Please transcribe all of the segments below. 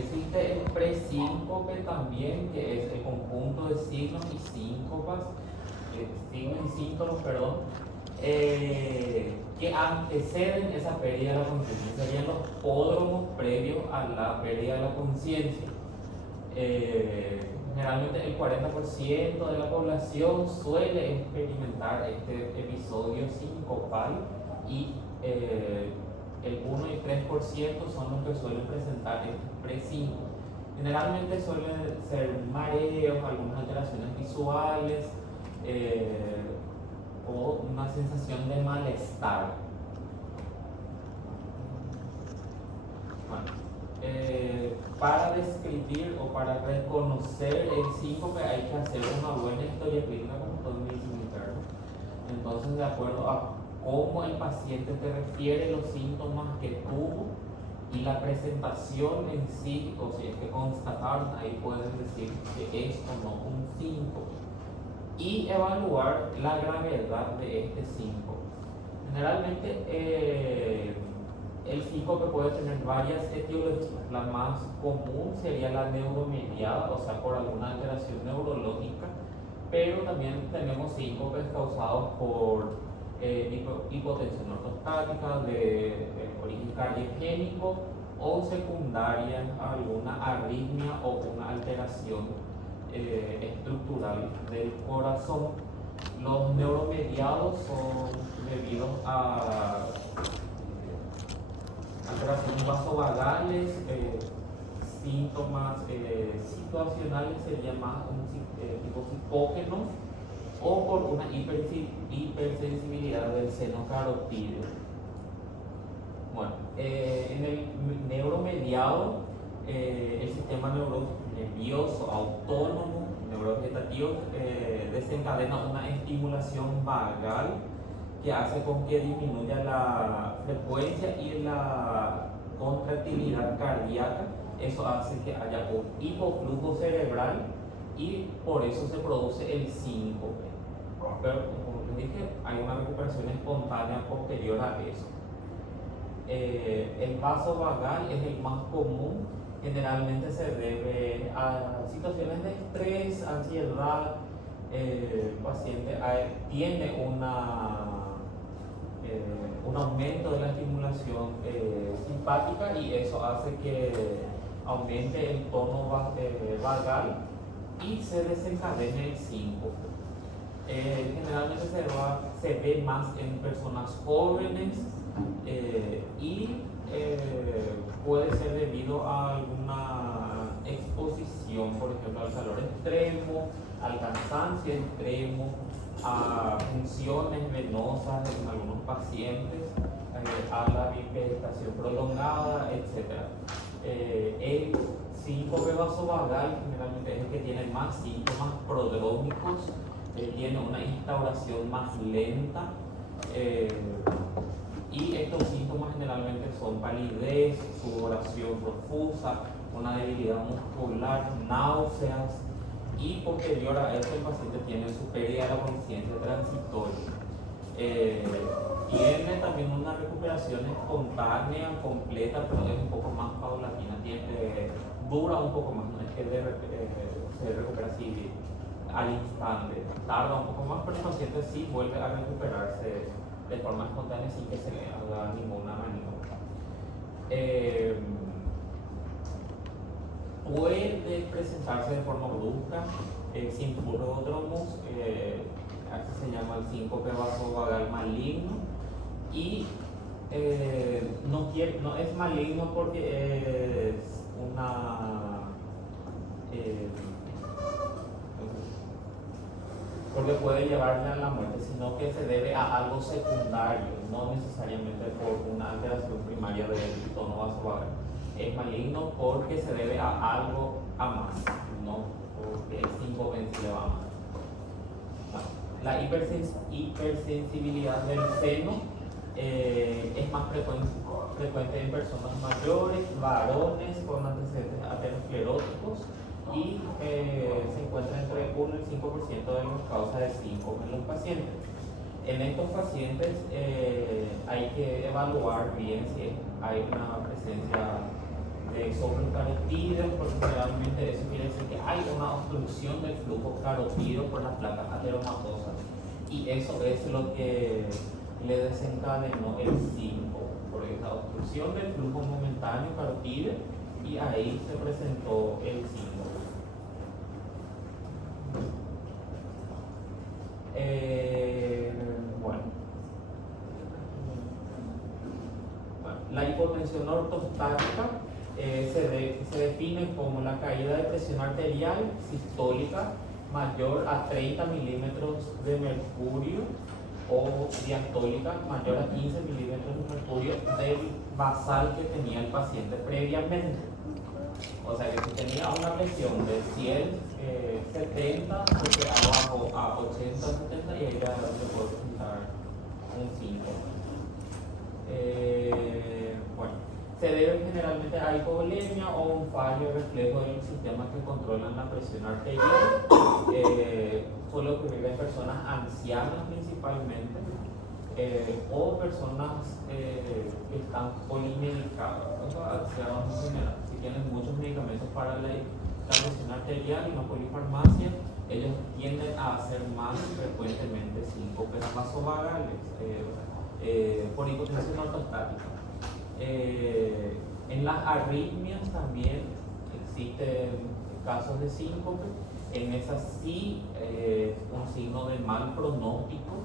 Existe el presíncope también, que es el conjunto de signos y síncopas, signos y síntonos, perdón, que anteceden esa pérdida de la conciencia. Serían los pródromos previos a la pérdida de la conciencia. Generalmente el 40% de la población suele experimentar este episodio sincopal y el 1 y 3% son los que suelen presentar este presíncope. Generalmente suelen ser mareos, algunas alteraciones visuales o una sensación de malestar. Bueno, para describir o para reconocer el síncope hay que hacer una buena historia clínica como todo en medicina interna. Entonces, de acuerdo a cómo el paciente te refiere los síntomas que tuvo y la presentación en sí, o si es que constataron, ahí pueden decir que es o no un síncope, y evaluar la gravedad de este síncope. Generalmente el síncope puede tener varias etiologías. La más común sería la neuromediada, o sea, por alguna alteración neurológica, pero también tenemos síncopes causados por hipotensión ortostática de origen cardiogénico o secundaria a alguna arritmia o una alteración estructural del corazón. Los neuromediados son debidos a alteraciones vasovagales, síntomas situacionales serían más tipo psicógenos, o por una hipersensibilidad del seno carotídeo. Bueno, en el neuromediado, el sistema nervioso autónomo, neurovegetativo, desencadena una estimulación vagal que hace con que disminuya la frecuencia y la contractilidad cardíaca. Eso hace que haya un hipoflujo cerebral y por eso se produce el síncope. Pero como les dije, hay una recuperación espontánea posterior a eso. El vasovagal es el más común. Generalmente se debe a situaciones de estrés, ansiedad. El paciente tiene un aumento de la estimulación simpática y eso hace que aumente el tono vagal y se desencadene el síncope. Generalmente se ve más en personas jóvenes y puede ser debido a alguna exposición, por ejemplo, al calor extremo, al cansancio extremo, a funciones venosas en algunos pacientes, a la vegetación prolongada, etc. El síncope vasovagal generalmente es el que tiene más síntomas prodrómicos, tiene una instauración más lenta y estos síntomas generalmente son palidez, sudoración profusa, una debilidad muscular, náuseas, y posterior a eso el paciente tiene su pérdida de la conciencia transitoria. Tiene también una recuperación espontánea, completa, pero es un poco más paulatina, dura un poco más, no es que se recupera así al instante, tarda un poco más, pero el paciente sí vuelve a recuperarse de forma espontánea sin que se le haga ninguna maniobra. Puede presentarse de forma brusca, sin pródromos, así se llama el síncope vasovagal maligno, y no es maligno porque es porque puede llevarle a la muerte, sino que se debe a algo secundario, no necesariamente por una alteración primaria del tono vasovagal. Es maligno porque se debe a algo a más, no porque el síncope en sí le va mal. La hipersensibilidad del seno es más frecuente en personas mayores, varones con antecedentes ateroscleróticos, y se encuentra entre 1 y el 5% de las causas de síncope en los pacientes. En estos pacientes hay que evaluar bien si hay una presencia de sobrecarotídeos, porque realmente eso quiere decir que hay una obstrucción del flujo carotídeo por las placas ateromatosas. Y eso es lo que le desencadenó el 5, por esta obstrucción del flujo momentáneo carotídeo, y ahí se presentó el 5. Bueno, la hipotensión ortostática se define como la caída de presión arterial sistólica mayor a 30 milímetros de mercurio o diastólica mayor a 15 milímetros de mercurio del basal que tenía el paciente previamente. O sea que si tenía una presión de 170, porque abajo a 80, 70, y ahí ya se puede presentar un 5. Bueno, se debe generalmente a hipovolemia o un fallo reflejo de los sistemas que controlan la presión arterial. Suele ocurrir en personas ancianas principalmente, o personas que están polimedicadas, ancianos en general. Si tienen muchos medicamentos para la presión arterial y una polifarmacia, ellos tienden a hacer más frecuentemente síncopes vasovagales por hipotensión ortostática. En las arritmias también existen casos de síncope. En esas sí un signo de mal pronóstico.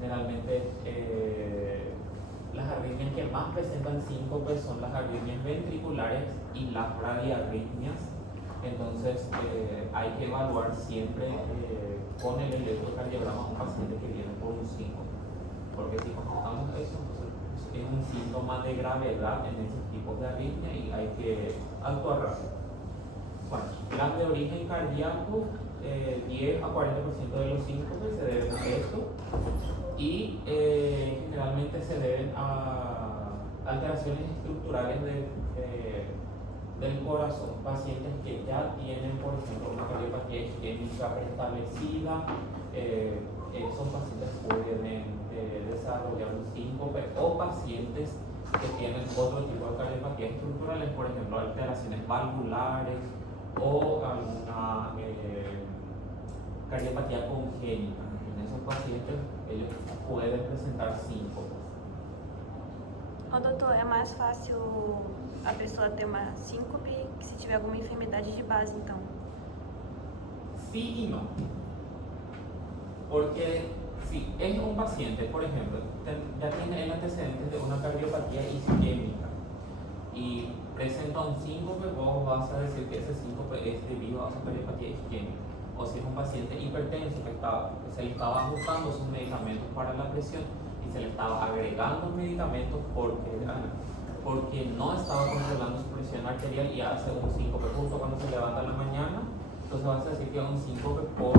Generalmente las arritmias que más presentan síncope son las arritmias ventriculares y las bradiarritmias. Entonces hay que evaluar siempre con el electrocardiograma a un paciente que viene por un síncope, porque si constatamos eso, entonces es un síntoma de gravedad en esos tipos de arritmia y hay que actuar rápido. Bueno, las de origen cardíaco, 10 a 40% de los síncopes se deben a esto, y generalmente se deben a alteraciones estructurales del corazón. Pacientes que ya tienen, por ejemplo, una cardiopatía isquémica preestablecida, esos pacientes pueden desarrollar un síncope, o pacientes que tienen otro tipo de cardiopatías estructurales, por ejemplo, alteraciones valvulares o alguna cardiopatía congénita. En esos pacientes ellos pueden presentar síncope. Ô, doutor, é mais fácil a pessoa ter uma síncope que se tiver alguma enfermidade de base, então? Sí y no. Porque si es un paciente, por ejemplo, ya tiene el antecedente de una cardiopatía isquémica y presenta un síncope, vos vas a decir que ese síncope es debido a su cardiopatía isquémica. O si es un paciente hipertenso que se le estaba ajustando sus medicamentos para la presión y se le estaba agregando medicamentos porque no estaba controlando su presión arterial y hace un síncope justo cuando se levanta en la mañana, entonces vas a decir que es un síncope por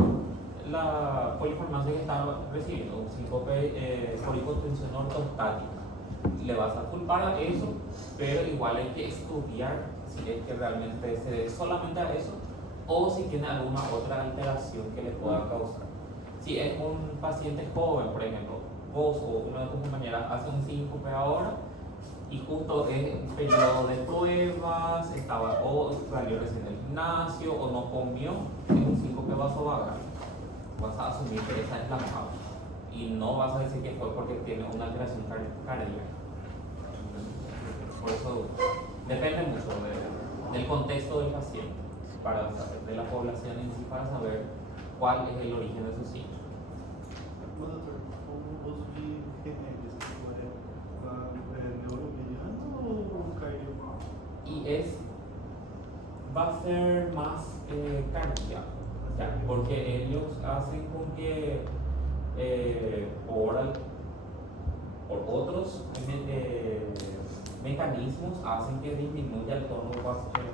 la polifarmacia que estaba recibiendo, un síncope por hipotensión ortostática. Le vas a culpar a eso, pero igual hay que estudiar si es que realmente se debe solamente a eso o si tiene alguna otra alteración que le pueda causar. Si es un paciente joven, por ejemplo, vos o una de tus compañeras hace un síncope ahora y justo es un periodo de pruebas, o salió recién del gimnasio o no comió, es un síncope vasovagal. Vas a asumir que esa es la causa y no vas a decir que fue porque tiene una alteración cardíaca. Por eso depende mucho del contexto del paciente, para saber, de la población en sí, para saber cuál es el origen de su síntoma. Doutor, o uso de remédios agora é neuromediano ou cardíaco? Y va a ser más cardíaco, ya, porque ellos hacen con que por otros mecanismos hacen que disminuya el tono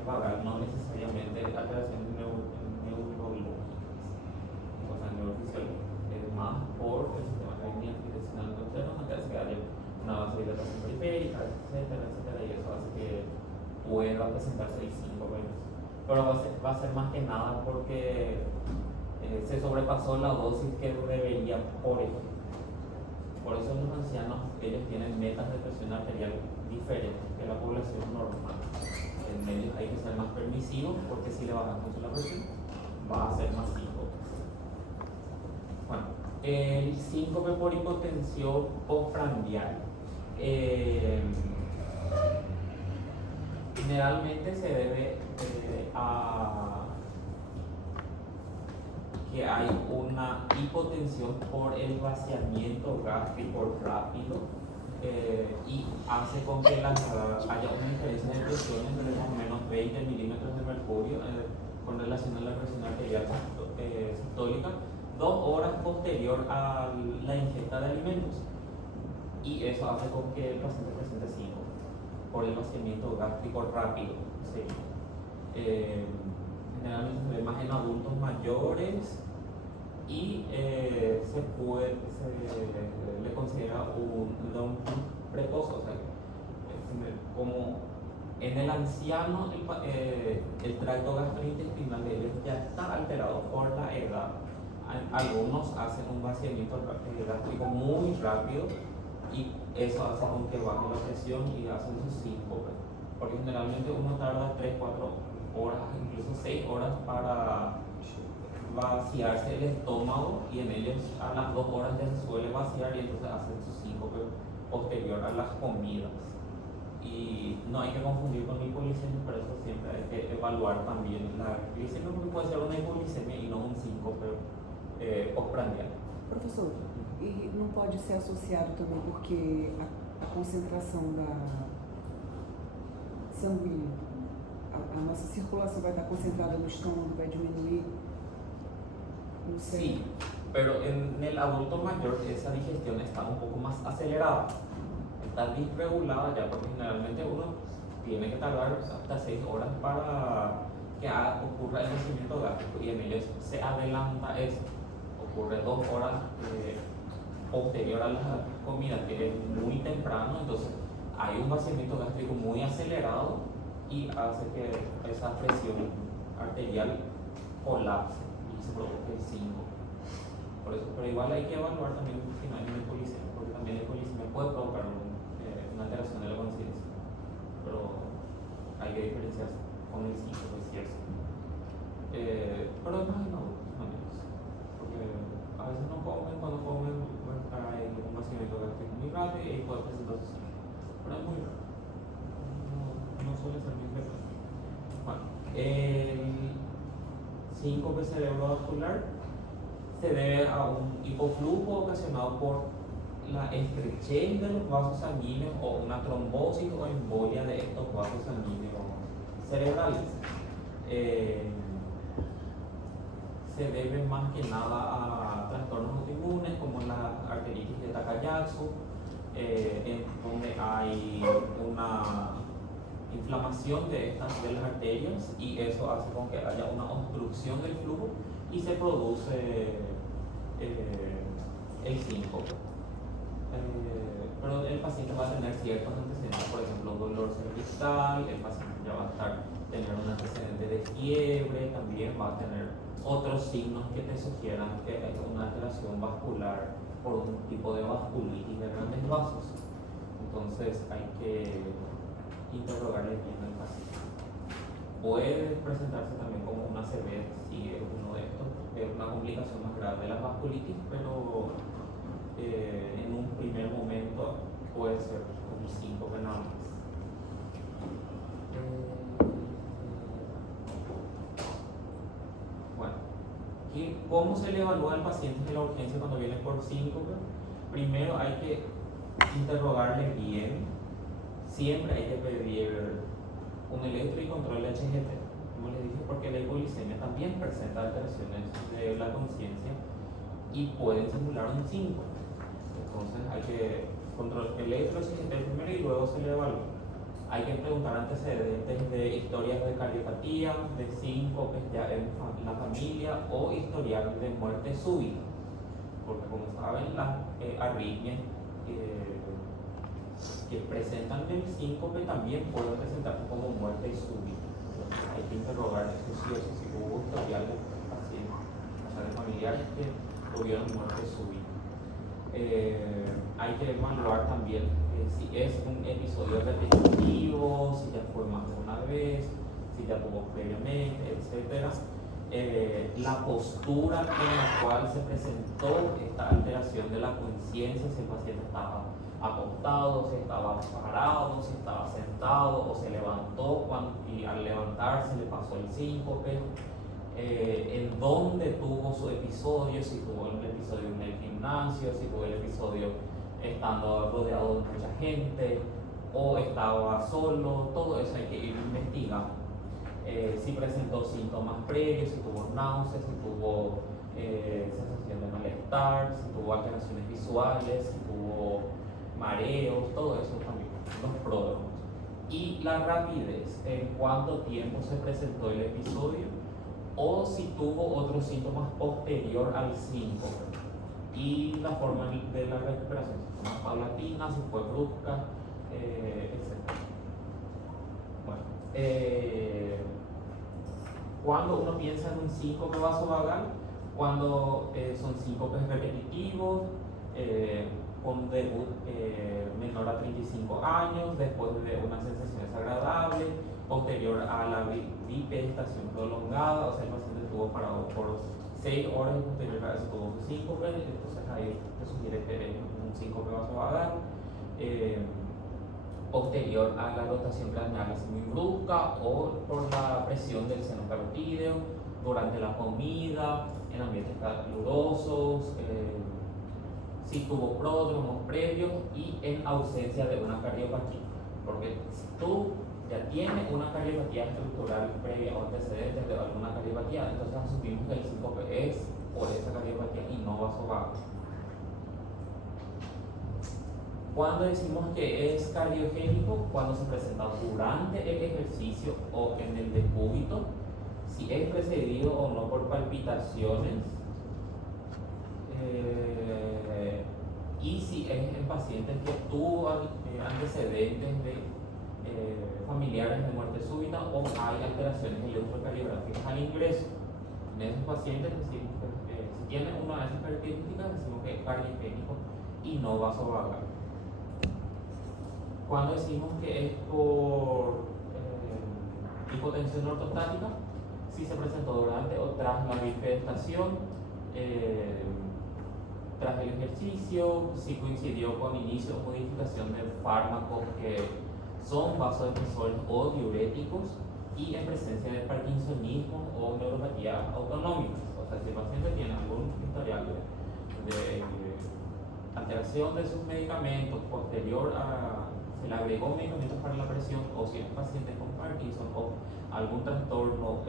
vagal, no necesariamente alteraciones neurológicas, o sea, neurofisiológicas, es más por el sistema antitensional endocrino, que hace que haya una vasodilatación periférica, etcétera, etcétera, y eso hace que pueda presentarse el síncope. Pero va a ser más que nada porque se sobrepasó la dosis que debería, por eso. Por eso los ancianos, ellos tienen metas de presión arterial diferentes que la población normal. en medios hay que ser más permisivos porque si le bajas mucho la presión va a ser más síncope. Bueno, el síncope por hipotensión postprandial. Generalmente se debe a que hay una hipotensión por el vaciamiento gástrico rápido y hace con que haya una diferencia de presión entre más o menos 20 milímetros de mercurio con relación a la presión arterial sistólica 2 horas posterior a la ingesta de alimentos, y eso hace con que el paciente presente síncope por el vaciamiento gástrico rápido. ¿Sí? Generalmente se ve más en adultos mayores y se le considera un dumping precoz, o sea, como en el anciano el tracto gastrointestinal de ellos ya está alterado por la edad. Algunos hacen un vaciamiento gástrico muy rápido y eso hace con que baje la presión y hacen su síncope, porque generalmente uno tarda 3, 4 horas, incluso 6 horas para vaciarse el estómago, y en ellos a las 2 horas ya se suele vaciar y entonces hacen su síncope posterior a las comidas. Y no hay que confundir con hipoglicemia, por eso siempre hay que evaluar también la glicemia, porque puede ser una hipoglicemia y no un síncope postprandial. Professor, e não pode ser associado também porque a concentração sanguínea, a nossa circulação vai estar concentrada no estômago, vai diminuir? Sí, pero en el adulto mayor esa digestión está un poco más acelerada, está disregulada ya, porque generalmente uno tiene que tardar hasta 6 horas para que ocurra el vaciamiento gástrico, y en ellos se adelanta eso, ocurre 2 horas posterior a la comida, que es muy temprano, entonces hay un vaciamiento gástrico muy acelerado y hace que esa presión arterial colapse y se provoque el síncope. Por eso, pero igual hay que evaluar también si no hay una hipoglicemia, porque también la hipoglicemia puede provocar una alteración de la conciencia, pero hay que diferenciarse con el síncope, es cierto. Pero es más en adultos, no menos, porque a veces no comen, cuando comen hay un vaciamiento gástrico muy rápido y puede presentar su síncope, pero es muy raro, no suele ser muy frecuente. Bueno, el síncope cerebrovascular se debe a un hipoflujo ocasionado por la estrechez de los vasos sanguíneos o una trombosis o embolia de estos vasos sanguíneos cerebrales. Se debe más que nada a trastornos autoinmunes como la arteritis de Takayasu, en donde hay una inflamación de las arterias, y eso hace con que haya una obstrucción del flujo y se produce el síncope. Pero el paciente va a tener ciertos antecedentes, por ejemplo, dolor cervical, el paciente ya va a tener un antecedente de fiebre, también va a tener otros signos que te sugieran que hay una alteración vascular por un tipo de vasculitis de grandes vasos. Entonces hay que interrogarle bien al paciente. Puede presentarse también como una CB si es uno de estos, es una complicación más grave de la vasculitis, pero en un primer momento puede ser un síncope nada más. Bueno, ¿cómo se le evalúa al paciente en la urgencia cuando viene por síncope? Primero hay que interrogarle bien. Siempre hay que pedir un electro y control de HGT, como les dije, porque la hipoglicemia también presenta alteraciones de la conciencia y pueden simular un síncope. Entonces hay que controlar el electro, HGT primero y luego se le evalúa. Hay que preguntar antecedentes de historias de cardiopatía, de síncopes ya en la familia o historial de muerte súbita, porque como saben las arritmias que presentan el síncope también pueden presentarse como muerte súbita. Entonces hay que interrogar si hubo historial de pacientes, o sea, de familiares que tuvieron muerte súbita. Hay que evaluar también si es un episodio repetitivo, si ya fue más de una vez, si ya tuvo previamente, etc. La postura en la cual se presentó esta alteración de la conciencia, si el paciente estaba acostado, si estaba parado, si estaba sentado o se levantó y al levantarse le pasó el síncope, en dónde tuvo su episodio, si tuvo el episodio en el gimnasio, si tuvo el episodio estando rodeado de mucha gente o estaba solo, todo eso hay que ir investigando. Si presentó síntomas previos, si tuvo náuseas, si tuvo sensación de malestar, si tuvo alteraciones visuales, si tuvo mareos, todo eso también, los pródromos. Y la rapidez, en cuánto tiempo se presentó el episodio o si tuvo otros síntomas posterior al síncope. Y la forma de la recuperación, si fue más paulatina, si fue brusca, etc. Bueno, cuando uno piensa en un síncope vasovagal, cuando son síncopes repetitivos, con debut menor a 35 años, después de una sensación desagradable, posterior a la bipedestación prolongada, o sea, el paciente estuvo parado por 6 horas y posterior a eso tuvo un síncope, entonces ahí se sugiere que es un síncope vasovagal. Posterior a la rotación craneal así muy brusca o por la presión del seno carotídeo durante la comida, en ambientes calurosos, si tuvo pródromos previos y en ausencia de una cardiopatía. Porque si tú ya tienes una cardiopatía estructural previa o antecedentes de alguna cardiopatía, entonces asumimos que el síncope es por esa cardiopatía y no vasovagal. Cuando decimos que es cardiogénico, cuando se presenta durante el ejercicio o en el decúbito, si es precedido o no por palpitaciones, y si es en pacientes que tuvo antecedentes de familiares de muerte súbita o hay alteraciones electrocardiográficas al ingreso. En esos pacientes decimos que si tiene una de esas características, decimos que es cardiogénico y no vasovagal. Cuando decimos que es por hipotensión ortostática, si se presentó durante o tras la bipedestación, tras el ejercicio, si coincidió con inicio o modificación de fármacos que son vasodepresores o diuréticos y en presencia de parkinsonismo o neuropatía autonómica. O sea, si el paciente tiene algún historial de alteración de sus medicamentos posterior a se le agregó medicamentos para la presión, o si es un paciente con Parkinson o algún trastorno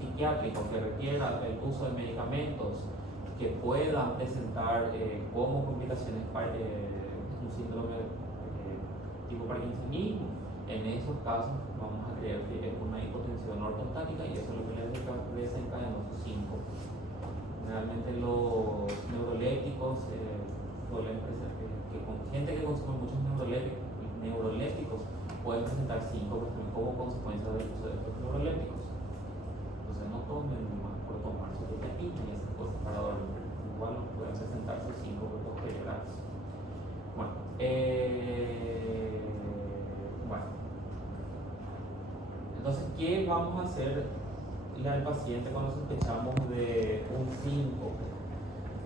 psiquiátrico que requiera el uso de medicamentos que puedan presentar como complicaciones un síndrome tipo parkinsonismo, en esos casos vamos a creer que es una hipotensión ortostática y eso es lo que le desencadenó su síncope. Realmente los neurolépticos suelen presentar que con gente que consume muchos neurolépticos pueden presentar síncopes como consecuencia del uso de estos neurolépticos. Entonces no tomen más por tomar su proteína y esas cosas para dormir. Igual nos pueden presentar sus síncopes posteriores. Bueno, entonces, ¿qué vamos a hacer al paciente cuando sospechamos de un síncope?